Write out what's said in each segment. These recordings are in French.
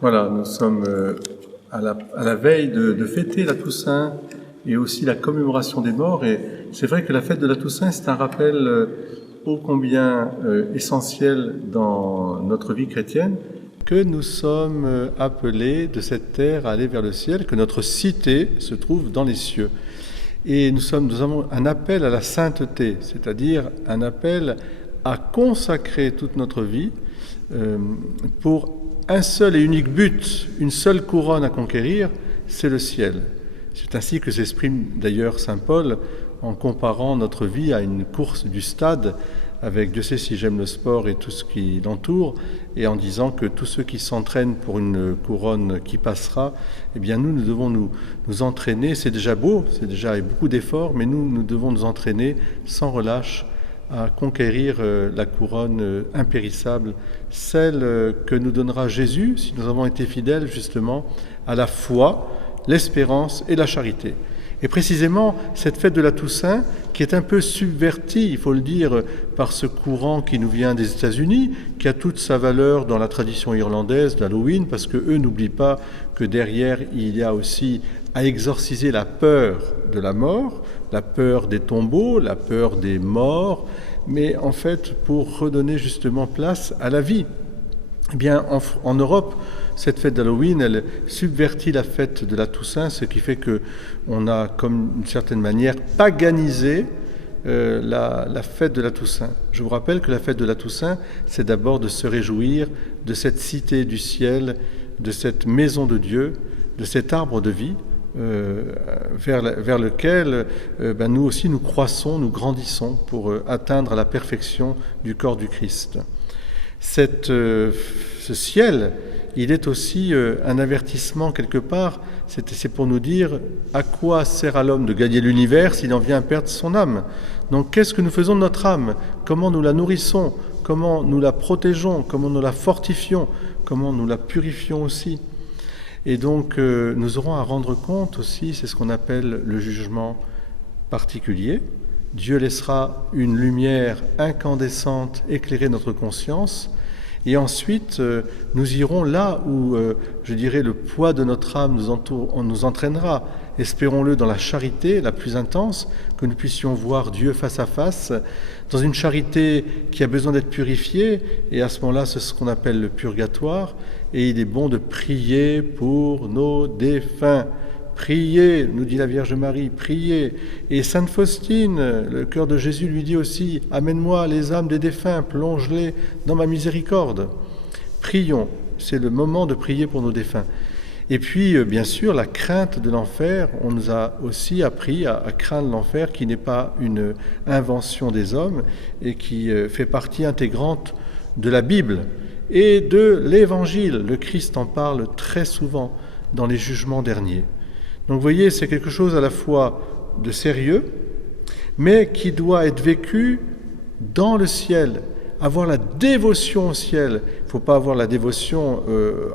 Voilà, nous sommes à la veille de fêter la Toussaint et aussi la commémoration des morts. Et c'est vrai que la fête de la Toussaint, c'est un rappel ô combien essentiel dans notre vie chrétienne, que nous sommes appelés de cette terre à aller vers le ciel, que notre cité se trouve dans les cieux. Et nous avons un appel à la sainteté, c'est-à-dire un appel à consacrer toute notre vie pour un seul et unique but, une seule couronne à conquérir, c'est le ciel. C'est ainsi que s'exprime d'ailleurs saint Paul en comparant notre vie à une course du stade avec Dieu sait si j'aime le sport et tout ce qui l'entoure, et en disant que tous ceux qui s'entraînent pour une couronne qui passera, eh bien nous devons nous entraîner. C'est déjà beau, c'est déjà avec beaucoup d'efforts, mais nous devons nous entraîner sans relâche à conquérir la couronne impérissable, celle que nous donnera Jésus si nous avons été fidèles justement à la foi, l'espérance et la charité. Et précisément, cette fête de la Toussaint, qui est un peu subvertie, il faut le dire, par ce courant qui nous vient des États-Unis, qui a toute sa valeur dans la tradition irlandaise d'Halloween, parce qu'eux n'oublient pas que derrière, il y a aussi à exorciser la peur de la mort, la peur des tombeaux, la peur des morts, mais en fait pour redonner justement place à la vie. Eh bien, en Europe, cette fête d'Halloween, elle subvertit la fête de la Toussaint, ce qui fait qu'on a, comme d'une certaine manière, paganisé la fête de la Toussaint. Je vous rappelle que la fête de la Toussaint, c'est d'abord de se réjouir de cette cité du ciel, de cette maison de Dieu, de cet arbre de vie, vers lequel nous aussi nous croissons, nous grandissons pour atteindre la perfection du corps du Christ. Ce ciel, il est aussi un avertissement quelque part, c'est pour nous dire à quoi sert à l'homme de gagner l'univers s'il en vient à perdre son âme. Donc qu'est-ce que nous faisons de notre âme? Comment nous la nourrissons? Comment nous la protégeons? Comment nous la fortifions? Comment nous la purifions aussi? Et donc nous aurons à rendre compte aussi, c'est ce qu'on appelle le jugement particulier. Dieu laissera une lumière incandescente éclairer notre conscience, et ensuite nous irons là où, je dirais, le poids de notre âme nous entraînera. Espérons-le dans la charité la plus intense, que nous puissions voir Dieu face à face, dans une charité qui a besoin d'être purifiée, et à ce moment-là, c'est ce qu'on appelle le purgatoire, et il est bon de prier pour nos défunts. Priez, nous dit la Vierge Marie, priez. Et Sainte Faustine, le cœur de Jésus, lui dit aussi, amène-moi les âmes des défunts, plonge-les dans ma miséricorde. Prions, c'est le moment de prier pour nos défunts. Et puis, bien sûr, la crainte de l'enfer, on nous a aussi appris à craindre l'enfer, qui n'est pas une invention des hommes et qui fait partie intégrante de la Bible et de l'Évangile. Le Christ en parle très souvent dans les jugements derniers. Donc vous voyez, c'est quelque chose à la fois de sérieux, mais qui doit être vécu dans le ciel, avoir la dévotion au ciel. Il ne faut pas avoir la dévotion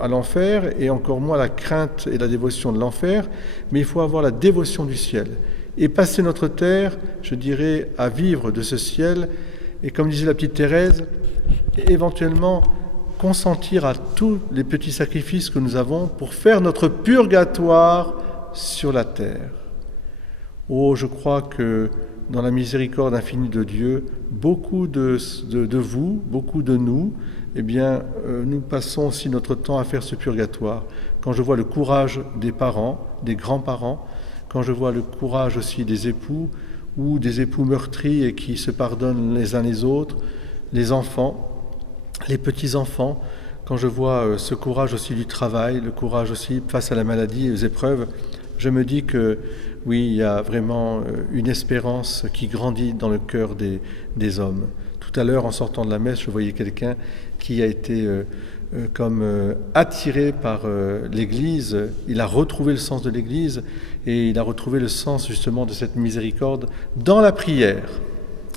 à l'enfer, et encore moins la crainte et la dévotion de l'enfer, mais il faut avoir la dévotion du ciel. Et passer notre terre, je dirais, à vivre de ce ciel, et comme disait la petite Thérèse, éventuellement consentir à tous les petits sacrifices que nous avons pour faire notre purgatoire sur la terre. Oh, je crois que dans la miséricorde infinie de Dieu, beaucoup de vous, beaucoup de nous, eh bien, nous passons aussi notre temps à faire ce purgatoire. Quand je vois le courage des parents, des grands-parents, quand je vois le courage aussi des époux, ou des époux meurtris et qui se pardonnent les uns les autres, les enfants, les petits-enfants, quand je vois ce courage aussi du travail, le courage aussi face à la maladie et aux épreuves, je me dis que oui, il y a vraiment une espérance qui grandit dans le cœur des hommes. Tout à l'heure, en sortant de la messe, je voyais quelqu'un qui a été attiré par l'Église. Il a retrouvé le sens de l'Église et il a retrouvé le sens justement de cette miséricorde dans la prière.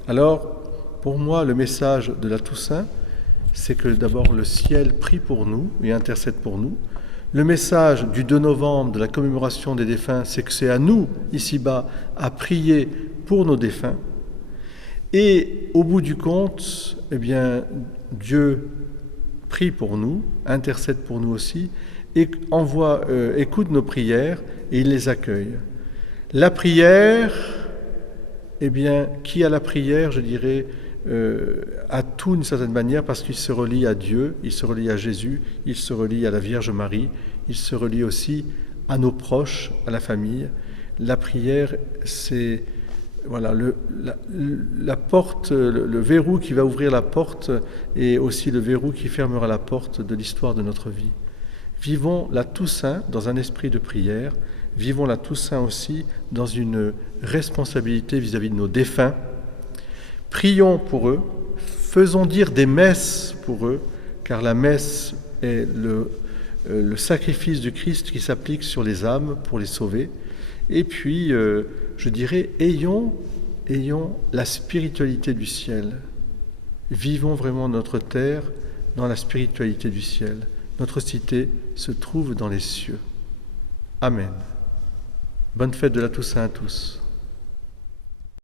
Alors, pour moi, le message de la Toussaint, c'est que d'abord le ciel prie pour nous et intercède pour nous. Le message du 2 novembre de la commémoration des défunts, c'est que c'est à nous, ici-bas, à prier pour nos défunts. Et au bout du compte, eh bien, Dieu prie pour nous, intercède pour nous aussi, et écoute nos prières et il les accueille. La prière, eh bien, qui a la prière, je dirais, a tout d'une certaine manière parce qu'il se relie à Dieu, il se relie à Jésus, il se relie à la Vierge Marie, il se relie aussi à nos proches, à la famille. La prière, c'est voilà, la porte, le verrou qui va ouvrir la porte et aussi le verrou qui fermera la porte de l'histoire de notre vie. Vivons la Toussaint dans un esprit de prière, vivons la Toussaint aussi dans une responsabilité vis-à-vis de nos défunts. Prions pour eux, faisons dire des messes pour eux, car la messe est le sacrifice du Christ qui s'applique sur les âmes pour les sauver. Et puis, je dirais, ayons la spiritualité du ciel. Vivons vraiment notre terre dans la spiritualité du ciel. Notre cité se trouve dans les cieux. Amen. Bonne fête de la Toussaint à tous.